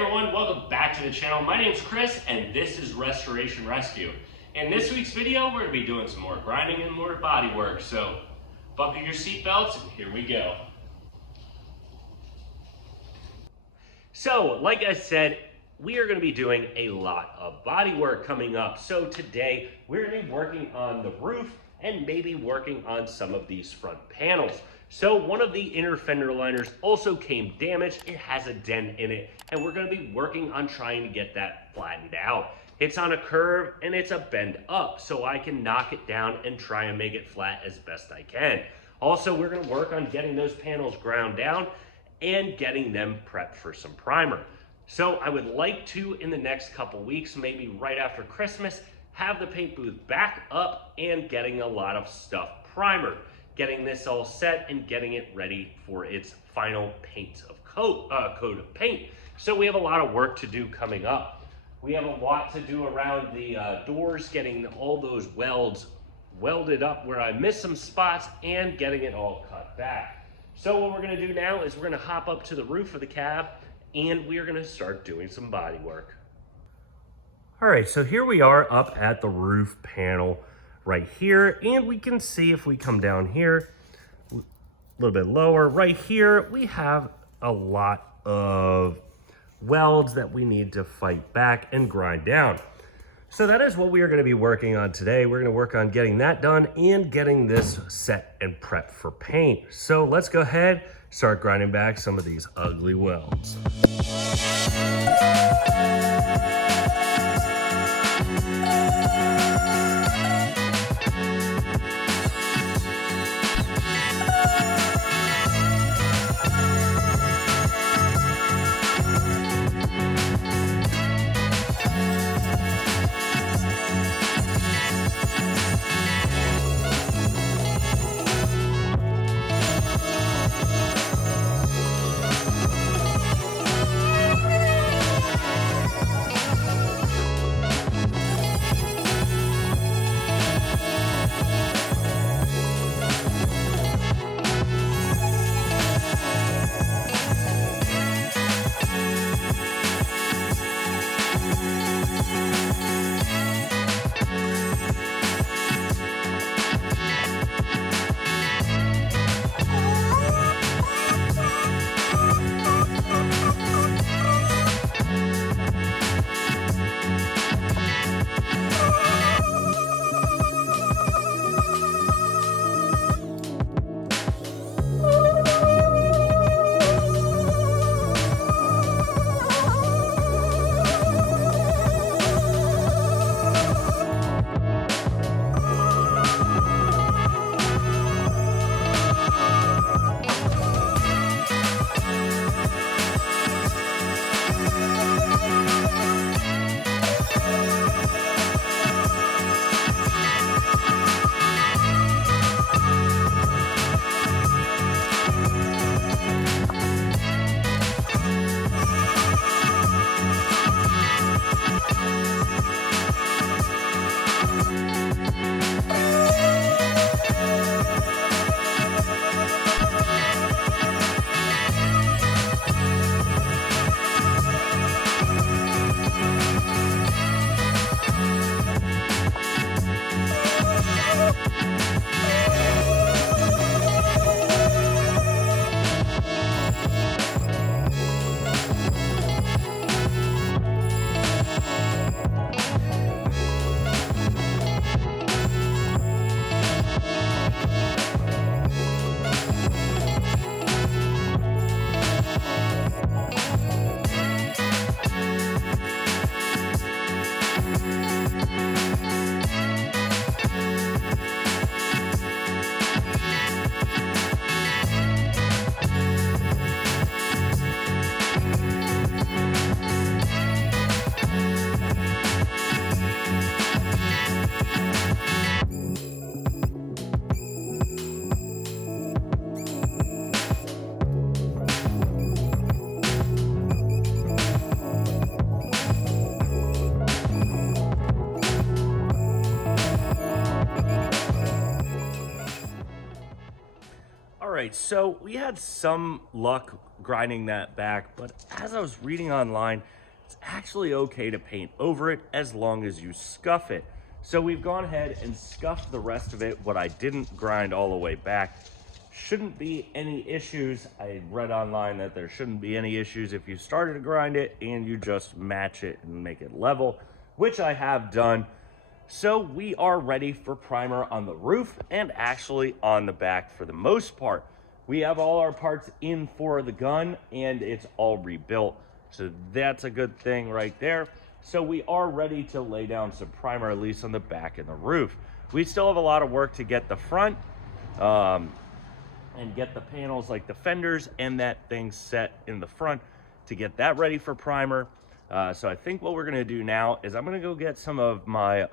everyone, welcome back to the channel. My name is Chris and this is Restoration Rescue. In this week's video, we're going to be doing some more grinding and more body work. So buckle your seatbelts and here we go. So like I said, we are going to be doing a lot of body work coming up. So today we're going to be working on the roof and maybe working on some of these front panels. So one of the inner fender liners also came damaged. It has a dent in it and we're going to be working on trying to get that flattened out. It's on a curve and it's a bend up, so I can knock it down and try and make it flat as best I can. Also, we're going to work on getting those panels ground down and getting them prepped for some primer. So I would like to, in the next couple weeks, maybe right after Christmas, have the paint booth back up and getting a lot of stuff primered, getting this all set and getting it ready for its final coat of paint. So we have a lot of work to do coming up. We have a lot to do around the doors, getting all those welds welded up where I missed some spots and getting it all cut back. So what we're going to do now is we're going to hop up to the roof of the cab and we are going to start doing some body work. All right, so here we are up at the roof panel right here, and we can see if we come down here a little bit lower, right here, we have a lot of welds that we need to fight back and grind down. So that is what we are going to be working on today. We're going to work on getting that done and getting this set and prepped for paint. So let's go ahead, start grinding back some of these ugly welds. right, so we had some luck grinding that back, but as I was reading online, it's actually okay to paint over it as long as you scuff it. So we've gone ahead and scuffed the rest of it. What I didn't grind all the way back. Shouldn't be any issues. I read online that there shouldn't be any issues if you started to grind it and you just match it and make it level, which I have done. So we are ready for primer on the roof and actually on the back for the most part. We have all our parts in for the gun and it's all rebuilt. So that's a good thing right there. So we are ready to lay down some primer, at least on the back and the roof. We still have a lot of work to get the front and get the panels like the fenders and that thing set in the front to get that ready for primer. So I think what we're gonna do now is I'm gonna go get some of my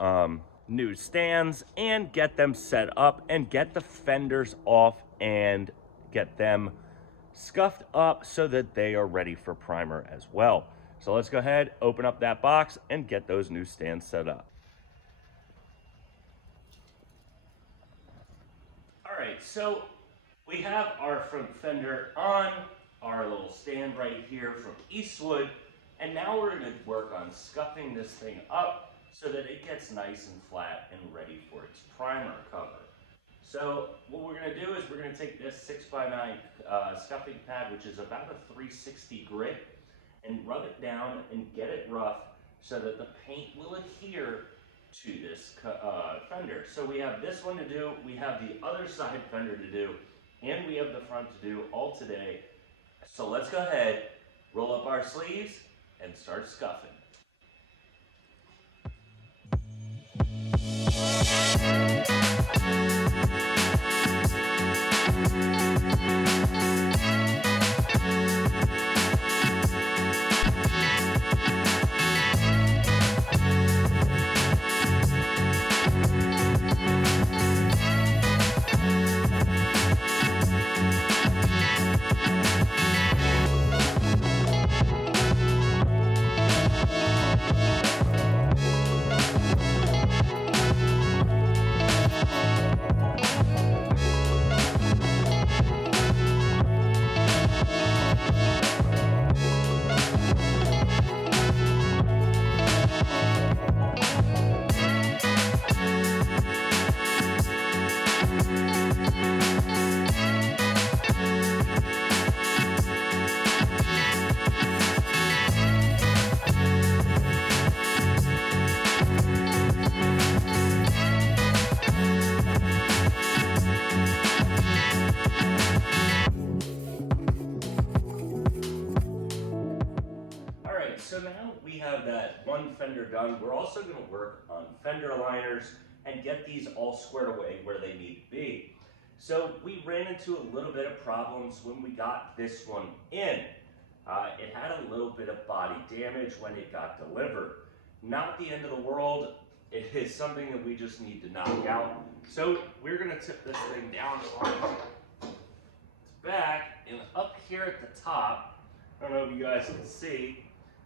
new stands and get them set up and get the fenders off and get them scuffed up so that they are ready for primer as well. So let's go ahead, open up that box and get those new stands set up. All right, so we have our front fender on our little stand right here from Eastwood. And now we're gonna work on scuffing this thing up so that it gets nice and flat and ready for its primer cover. So what we're gonna do is we're gonna take this 6x9 scuffing pad, which is about a 360 grit, and rub it down and get it rough so that the paint will adhere to this fender. So we have this one to do, we have the other side fender to do, and we have the front to do all today. So let's go ahead, roll up our sleeves, and start scuffing. So now we have that one fender done. We're also going to work on fender liners and get these all squared away where they need to be. So we ran into a little bit of problems when we got this one in. It had a little bit of body damage when it got delivered. Not the end of the world. It is something that we just need to knock out. So we're going to tip this thing down on its back, and up here at the top, I don't know if you guys can see,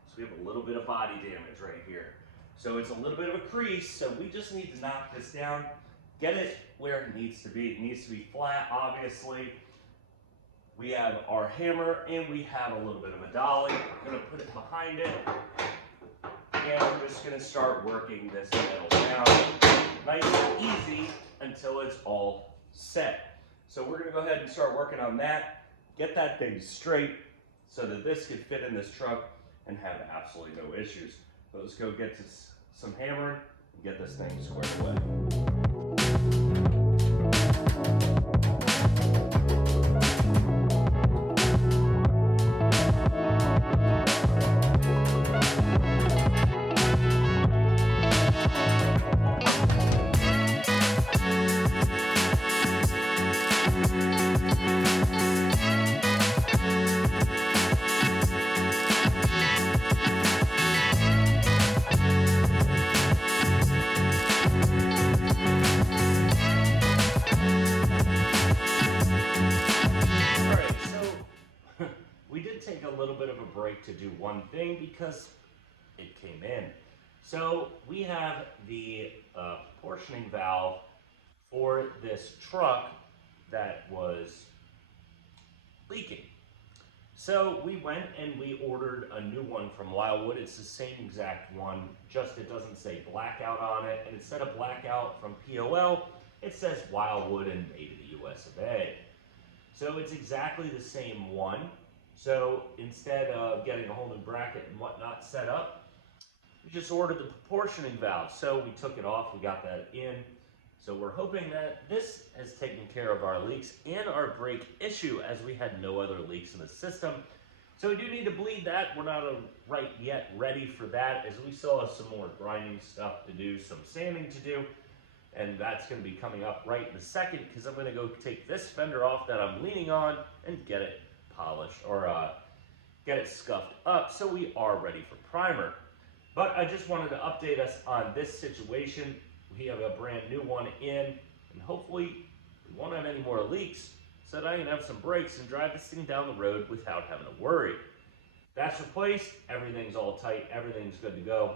so we have a little bit of body damage right here. So it's a little bit of a crease, so we just need to knock this down, get it where it needs to be. It needs to be flat, obviously. We have our hammer, and we have a little bit of a dolly. I'm gonna put it behind it, and I'm just gonna start working this metal down, nice and easy, until it's all set. So we're gonna go ahead and start working on that, get that thing straight, so that this could fit in this truck and have absolutely no issues. So let's go get some hammering and get this thing squared away. To do one thing because it came in. So we have the portioning valve for this truck that was leaking. So we went and we ordered a new one from Wildwood. It's the same exact one, just it doesn't say blackout on it. And instead of blackout from POL, it says Wildwood and made in the US of A. So it's exactly the same one. So instead of getting a whole new bracket and whatnot set up, we just ordered the proportioning valve. So we took it off, we got that in. So we're hoping that this has taken care of our leaks and our brake issue, as we had no other leaks in the system. So we do need to bleed that. We're not right yet ready for that, as we still have some more grinding stuff to do, some sanding to do. And that's going to be coming up right in a second, because I'm going to go take this fender off that I'm leaning on and get it polished, or get it scuffed up, so we are ready for primer. But I just wanted to update us on this situation. We have a brand new one in, and hopefully we won't have any more leaks, so that I can have some brakes and drive this thing down the road without having to worry. That's replaced, everything's all tight, everything's good to go.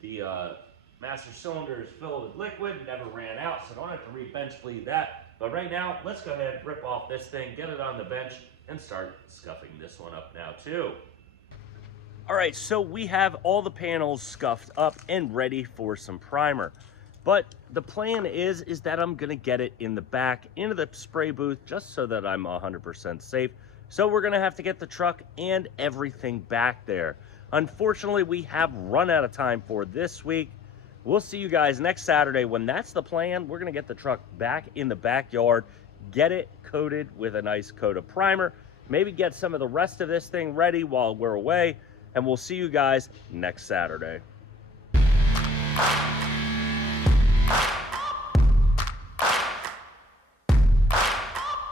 The master cylinder is filled with liquid, never ran out, so I don't have to re-bench bleed that. But right now, let's go ahead and rip off this thing, get it on the bench, and start scuffing this one up now too. All right, so we have all the panels scuffed up and ready for some primer. But the plan is that I'm gonna get it in the back, into the spray booth, just so that I'm 100% safe. So we're gonna have to get the truck and everything back there. Unfortunately, we have run out of time for this week. We'll see you guys next Saturday when that's the plan. We're gonna get the truck back in the backyard, get it coated with a nice coat of primer, maybe get some of the rest of this thing ready while we're away, and we'll see you guys next Saturday.